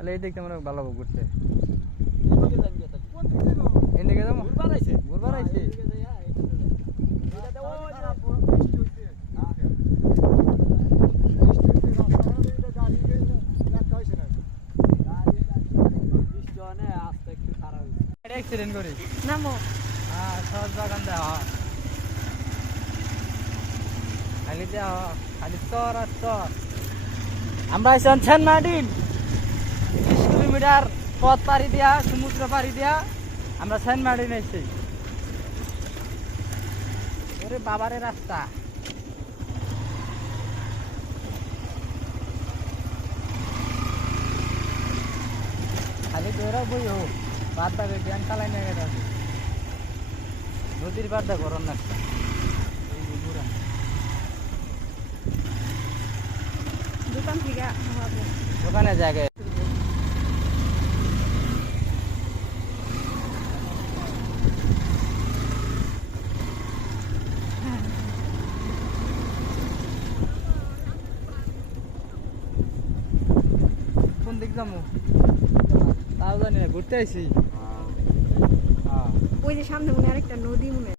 তাহলে এই দেখতে মনে হয় ভালো ঘুরতে। এদিকে যাব? ঘুরবার আইছে? ঘুরবার আইছে? হ্যাঁ, অ্যাক্সিডেন্ট করি নামো। হ্যাঁ সহজ বাগান দেওয়া খালি দেওয়া খালি চর আর চর আমরা আছি সেন্ট মার্টিন। কিলোমিটার পথ পাড়ি দিয়া সমুদ্র পাড়ি দিয়া আমরা সেন্ট মার্টিন এসেছি। ওরে বাবারে রাস্তা। খালি বই হো বাদ দাবে জ্ঞান চালাই নিয়ে গেছে নদীর বাদ দা গরম না পুরা। দোকান থেকে দোকানে জায়গায় দিক যাব তাও জানি না ঘুরতে আইছি। হ্যাঁ। ওই যে সামনে মনে আরেকটা নদী মনে।